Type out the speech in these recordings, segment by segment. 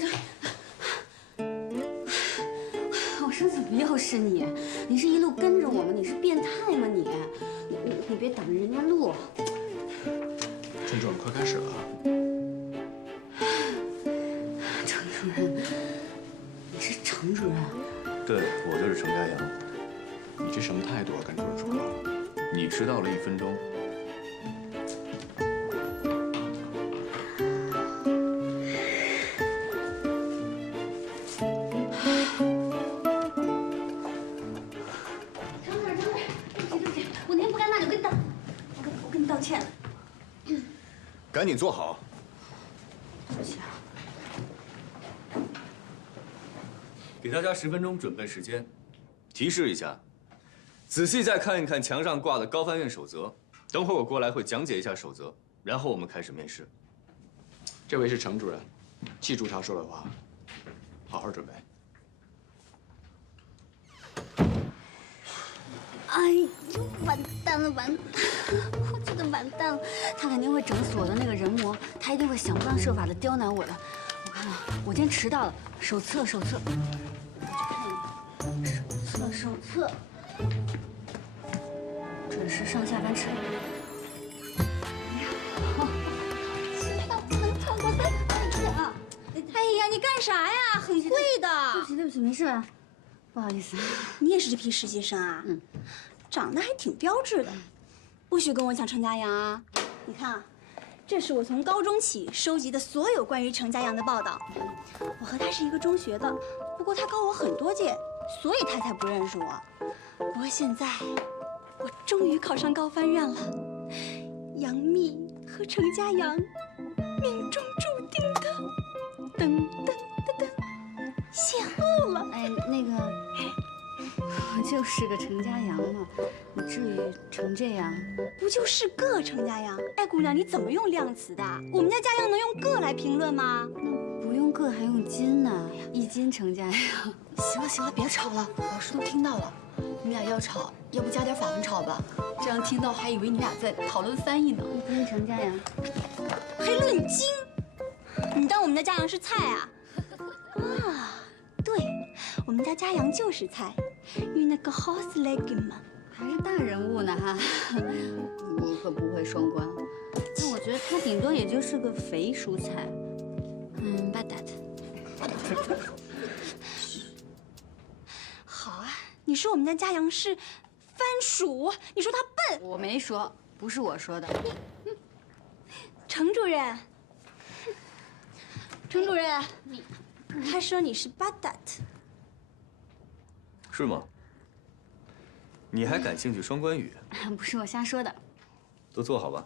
起，对不起。我说怎么又是你？你是一路跟着我吗？你是变态吗你？你别挡着人家路。陈主任，快开始了。程主任，你是程主任？对，我就是程家阳。你这什么态度啊？跟主任说话。你迟到了1分钟。赶紧坐好。对不起啊。给大家10分钟准备时间。提示一下，仔细再看一看墙上挂的高翻院守则。等会儿我过来会讲解一下守则，然后我们开始面试。这位是程主任，记住他说的话，好好准备。哎呦，完蛋了，完蛋！我觉得完蛋了，他肯定会整死我的那个人魔，他一定会想方设法的刁难我的。我看啊，我今天迟到了，手册，我去看一眼，手册，准时上下班迟到。迟到不能超过3分钟。哎呀，你干啥呀？很贵的。对不起，没事啊，不好意思。你也是这批实习生啊？嗯，长得还挺标致的，不许跟我抢程家阳啊！你看啊，这是我从高中起收集的所有关于程家阳的报道。我和他是一个中学的，不过他高我很多届，所以他才不认识我。不过现在，我终于考上高翻院了，杨幂和程家阳命中注定的，噔噔噔噔，邂逅了。哎，那个，我就是个程家阳嘛，你至于成这样？不就是个程家阳？哎，姑娘，你怎么用量词的？我们家家阳能用个来评论吗？不用个还用斤呢，1斤程家阳。行了，别吵了，老师都听到了。你们俩要吵，要不加点法文吵吧？这样听到还以为你俩在讨论翻译呢。1斤程家阳，还论斤？你当我们家家阳是菜啊？啊，对，我们家家阳就是菜，与那个 horse legging 嘛。还是大人物呢哈。你可不会双关。那我觉得他顶多也就是个肥蔬菜。巴达。好啊，你说我们家家阳是番薯，你说他笨。我没说，不是我说的。程主任，程主任，他说你是巴达。是吗？你还感兴趣双关语？不是我瞎说的。都坐好吧。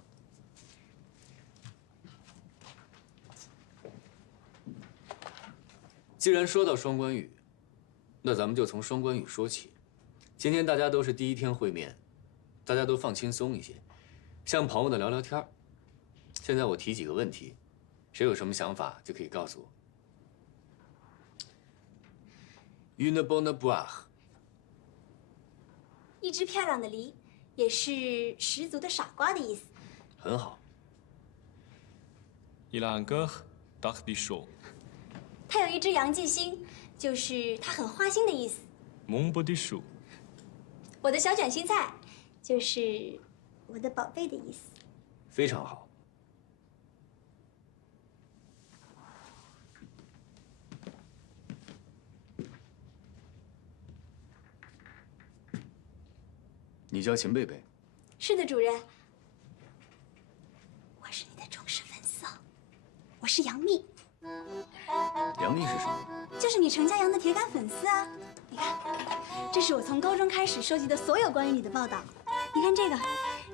既然说到双关语，那咱们就从双关语说起。今天大家都是第1天会面，大家都放轻松一些，像朋友的聊聊天。现在我提几个问题，谁有什么想法就可以告诉我。Une bonne boire， 一只漂亮的梨，也是十足的傻瓜的意思。很好。Il a un cœur d'artichaut。他有一只洋记心，就是他很花心的意思。Mon petit chou。我的小卷心菜，就是我的宝贝的意思。非常好。你叫秦贝贝？是的，主任。我是你的忠实粉丝哦，我是杨幂。杨幂是什么？就是你程家阳的铁杆粉丝啊！你看，这是我从高中开始收集的所有关于你的报道。你看这个，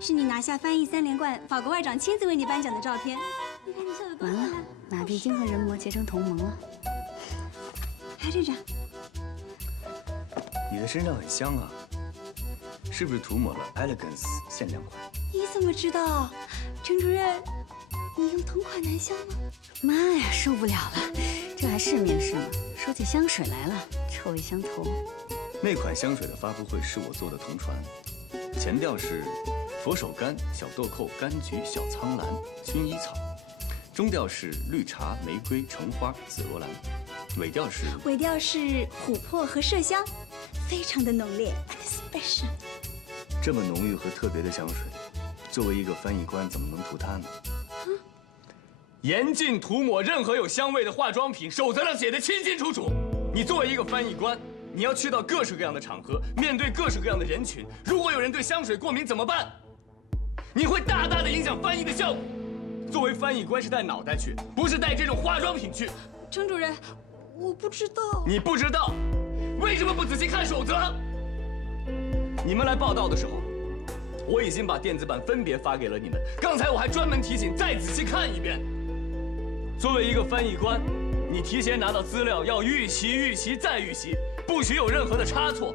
是你拿下翻译3连冠，法国外长亲自为你颁奖的照片。你看你笑得多完了，马屁精和人魔结成同盟了。还这张，你的身上很香啊，是不是涂抹了 Elegance 限量款？你怎么知道？程主任，你用同款男香吗？妈呀，受不了了，这还是面试吗？说起香水来了，臭味相投。那款香水的发布会是我做的同传，前调是佛手柑、小豆蔻、柑橘、小苍兰、薰衣草，中调是绿茶、玫瑰、橙花、紫罗兰，尾调是琥珀和麝香，非常的浓烈 and special。这么浓郁和特别的香水，作为一个翻译官，怎么能涂它呢？严禁涂抹任何有香味的化妆品，守则上写的清清楚楚。你作为一个翻译官，你要去到各式各样的场合，面对各式各样的人群。如果有人对香水过敏怎么办？你会大大的影响翻译的效果。作为翻译官是带脑袋去，不是带这种化妆品去。程主任，我不知道。你不知道，为什么不仔细看守则？你们来报道的时候，我已经把电子版分别发给了你们。刚才我还专门提醒再仔细看一遍。作为一个翻译官，你提前拿到资料要预习、预习再预习，不许有任何的差错。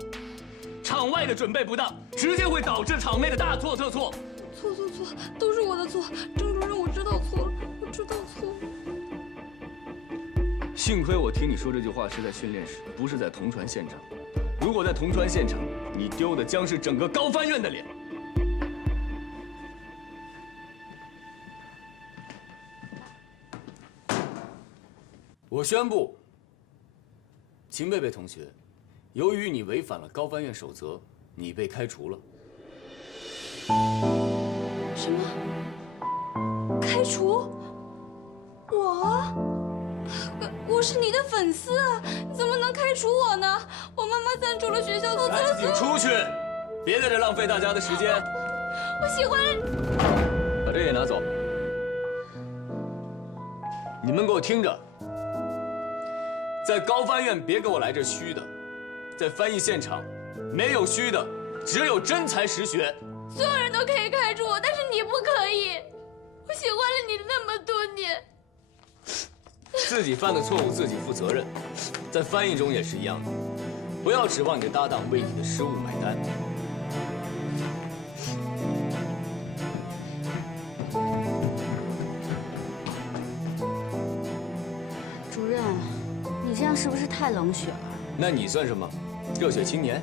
场外的准备不当，直接会导致场内的大错特错。错，都是我的错。程主任，我知道错了，我知道错了。幸亏我听你说这句话是在训练室，不是在同传现场。如果在同传现场，你丢的将是整个高翻院的脸。我宣布，秦贝贝同学，由于你违反了高翻院守则，你被开除了。什么？开除？我是你的粉丝啊，你怎么能开除我呢？我妈妈赞助了学校，投资了。赶紧出去，别在这浪费大家的时间。我喜欢。把这也拿走。你们给我听着，在高翻院别给我来这虚的，在翻译现场没有虚的，只有真才实学。所有人都可以开除我，但是你不可以。我喜欢了你那么多年。自己犯的错误自己负责任，在翻译中也是一样的，不要指望你的搭档为你的失误买单。主任，你这样是不是太冷血了？那你算什么？热血青年？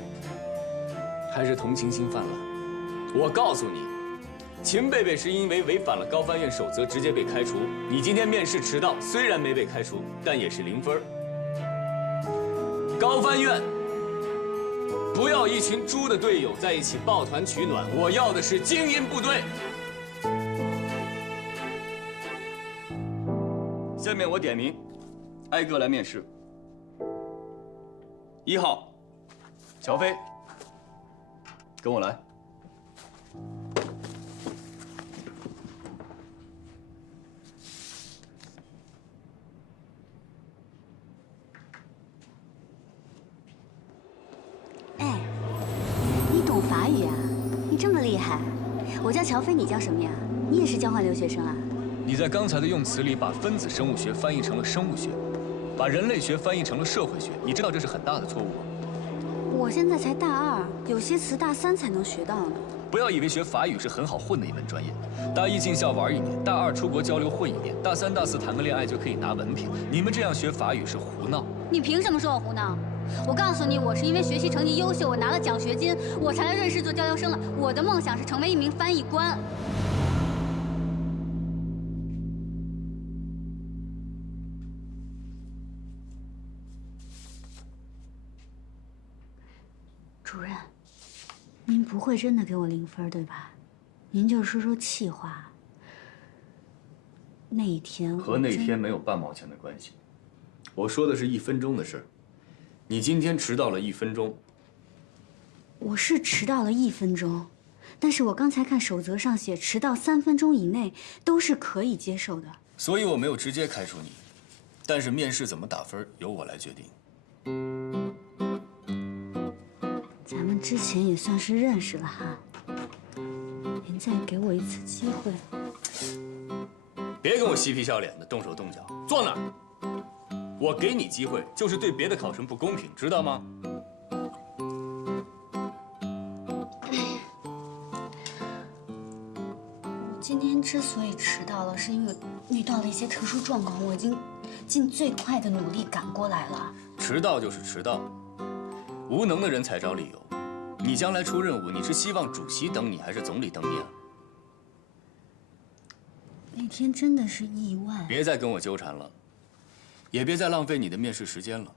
还是同情心泛滥？我告诉你，秦贝贝是因为违反了高翻院守则，直接被开除。你今天面试迟到，虽然没被开除，但也是0分。高翻院，不要一群猪的队友在一起抱团取暖，我要的是精英部队。下面我点名，挨个来面试。1号，乔飞，跟我来。哎，你懂法语啊？你这么厉害。我叫乔飞，你叫什么呀？你也是交换留学生啊？你在刚才的用词里把分子生物学翻译成了生物学，把人类学翻译成了社会学，你知道这是很大的错误吗？我现在才大2，有些词大3才能学到呢。不要以为学法语是很好混的一门专业，大1进校玩1年，大2出国交流混1年，大3、大4谈个恋爱就可以拿文凭。你们这样学法语是胡闹。你凭什么说我胡闹？我告诉你，我是因为学习成绩优秀，我拿了奖学金，我才来瑞士做交流生的。我的梦想是成为一名翻译官。主任，您不会真的给我0分对吧？您就说说气话。那一天和那天没有半毛钱的关系，我说的是1分钟的事儿。你今天迟到了1分钟。我是迟到了1分钟，但是我刚才看守则上写，迟到3分钟以内都是可以接受的。所以我没有直接开除你，但是面试怎么打分由我来决定。咱们之前也算是认识了哈，您再给我一次机会。别跟我嬉皮笑脸的，动手动脚，坐那儿。我给你机会，就是对别的考生不公平，知道吗？今天之所以迟到了，是因为遇到了一些特殊状况，我已经尽最快的努力赶过来了。迟到就是迟到，无能的人才找理由。你将来出任务，你是希望主席等你，还是总理等你啊？那天真的是意外。别再跟我纠缠了，也别再浪费你的面试时间了。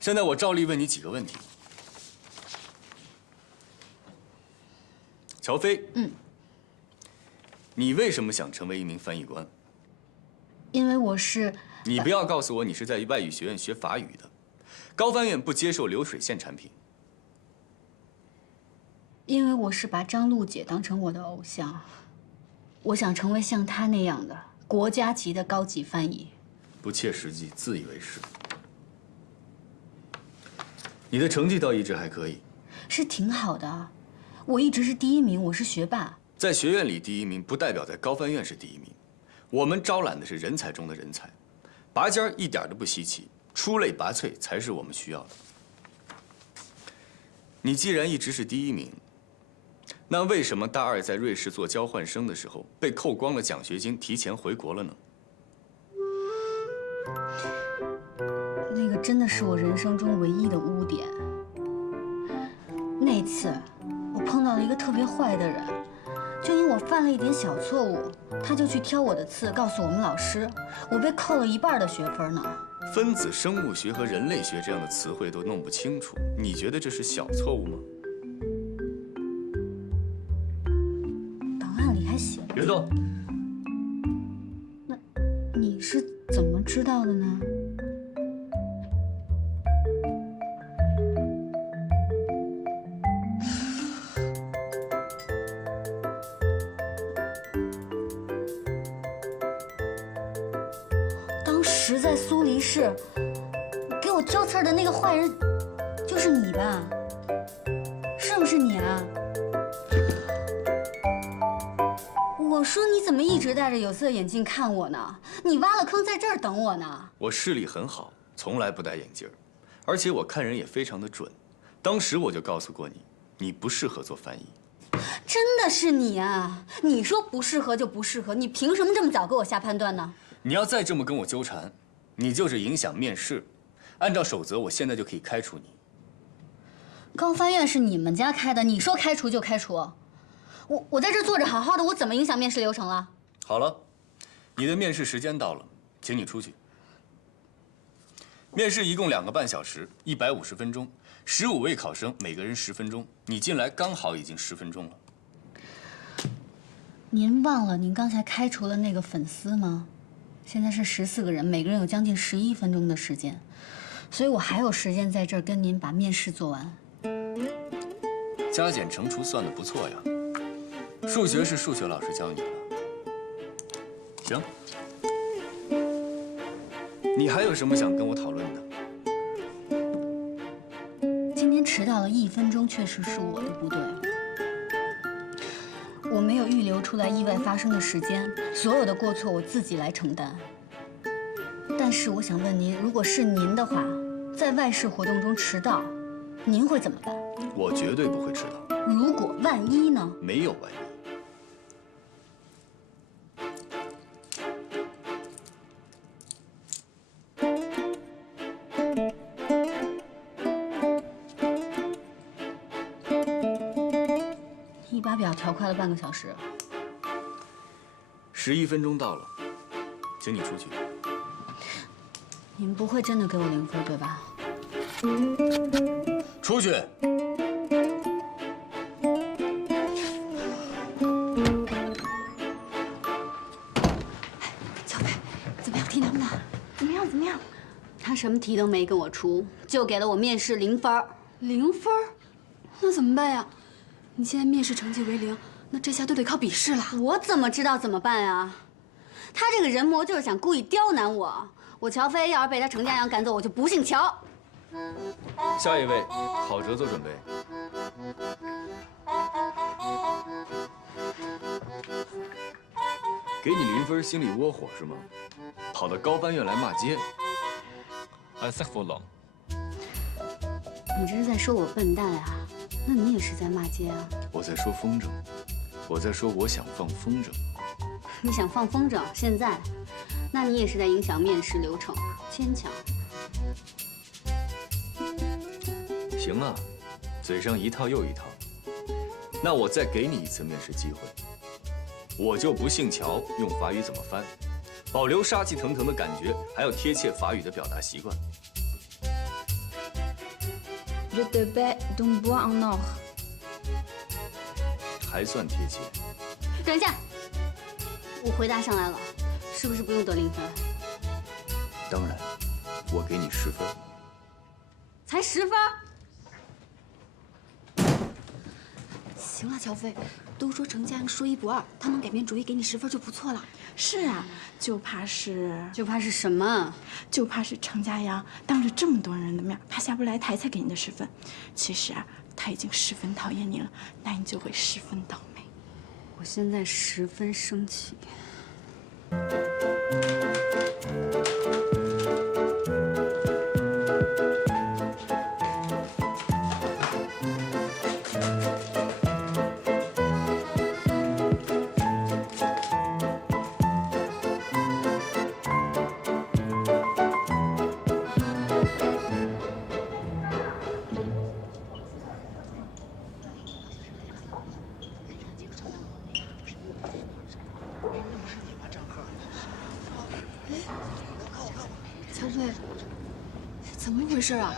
现在我照例问你几个问题。乔飞，你为什么想成为一名翻译官？因为我是……你不要告诉我你是在外语学院学法语的。高翻院不接受流水线产品。因为我是把张璐姐当成我的偶像，我想成为像她那样的国家级的高级翻译。不切实际，自以为是。你的成绩倒一直还可以，是挺好的，我一直是第1名，我是学霸。在学院里第1名，不代表在高翻院是第1名。我们招揽的是人才中的人才，拔尖一点都不稀奇，出类拔萃才是我们需要的。你既然一直是第1名，那为什么大2在瑞士做交换生的时候被扣光了奖学金，提前回国了呢？那个真的是我人生中唯一的污点。那次我碰到了一个特别坏的人，就因为我犯了一点小错误，他就去挑我的刺，告诉我们老师，我被扣了1半的学分呢。分子生物学和人类学这样的词汇都弄不清楚，你觉得这是小错误吗？档案里还写了。别动！那你是怎么知道的呢？当时在苏黎世给我挑刺儿的那个坏人，就是你吧？是不是你啊？我说你怎么一直戴着有色眼镜看我呢？你挖了坑在这儿等我呢。我视力很好，从来不戴眼镜，而且我看人也非常的准。当时我就告诉过你，你不适合做翻译。真的是你啊！你说不适合就不适合，你凭什么这么早给我下判断呢？你要再这么跟我纠缠，你就是影响面试。按照守则，我现在就可以开除你。高翻院是你们家开的，你说开除就开除。我在这坐着好好的，我怎么影响面试流程了？好了，你的面试时间到了，请你出去。面试一共2个半小时，150分钟，15位考生，每个人10分钟。你进来刚好已经10分钟了。您忘了您刚才开除了那个粉丝吗？现在是14个人，每个人有将近11分钟的时间，所以我还有时间在这儿跟您把面试做完。加减乘除算得不错呀。数学是数学老师教你的。行，你还有什么想跟我讨论的？今天迟到了1分钟，确实是我的不对。我没有预留出来意外发生的时间，所有的过错我自己来承担。但是我想问您，如果是您的话，在外事活动中迟到，您会怎么办？我绝对不会迟到。如果万一呢？没有万一。你把表调快了半个小时。11分钟到了，请你出去。你们不会真的给我0分，对吧？出去。小北，怎么样？题难不难？怎么样？怎么样？他什么题都没跟我出，就给了我面试0分。0分？那怎么办呀？你现在面试成绩为0，那这下都得靠笔试了。我怎么知道怎么办啊？他这个人魔就是想故意刁难我。我乔飞要是被他程家阳赶走，我就不姓乔。下一位，郝哲做准备。给你0分，心里窝火是吗？跑到高翻院来骂街。Un cerf-volant. 你这是在说我笨蛋啊？那你也是在骂街啊？我在说风筝，我在说我想放风筝。你想放风筝？现在？那你也是在影响面试流程，牵强。行啊，嘴上一套又一套。那我再给你一次面试机会，我就不信乔用法语怎么翻，保留杀气腾腾的感觉，还有贴切法语的表达习惯。Je te paie d'un bois en or。还算贴切。等一下，我回答上来了，是不是不用得0分？当然，我给你10分。才10分？行了，乔飞，都说程家阳说一不二，他能改变主意给你10分就不错了。是啊，就怕是什么？就怕是程家阳当着这么多人的面，他下不来台才给你的10分。其实啊，他已经十分讨厌你了，那你就会十分倒霉。我现在十分生气。乔飞，怎么回事啊？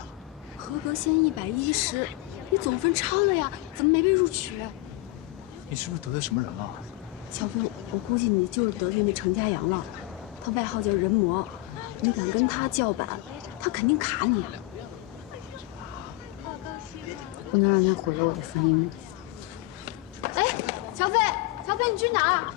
合格线110，你总分超了呀，怎么没被录取？你是不是得罪什么人了？乔飞，我估计你就是得罪那程家阳了，他外号叫人魔，你敢跟他叫板，他肯定卡你。不能让他毁了我的分音。哎，乔飞，乔飞，你去哪儿？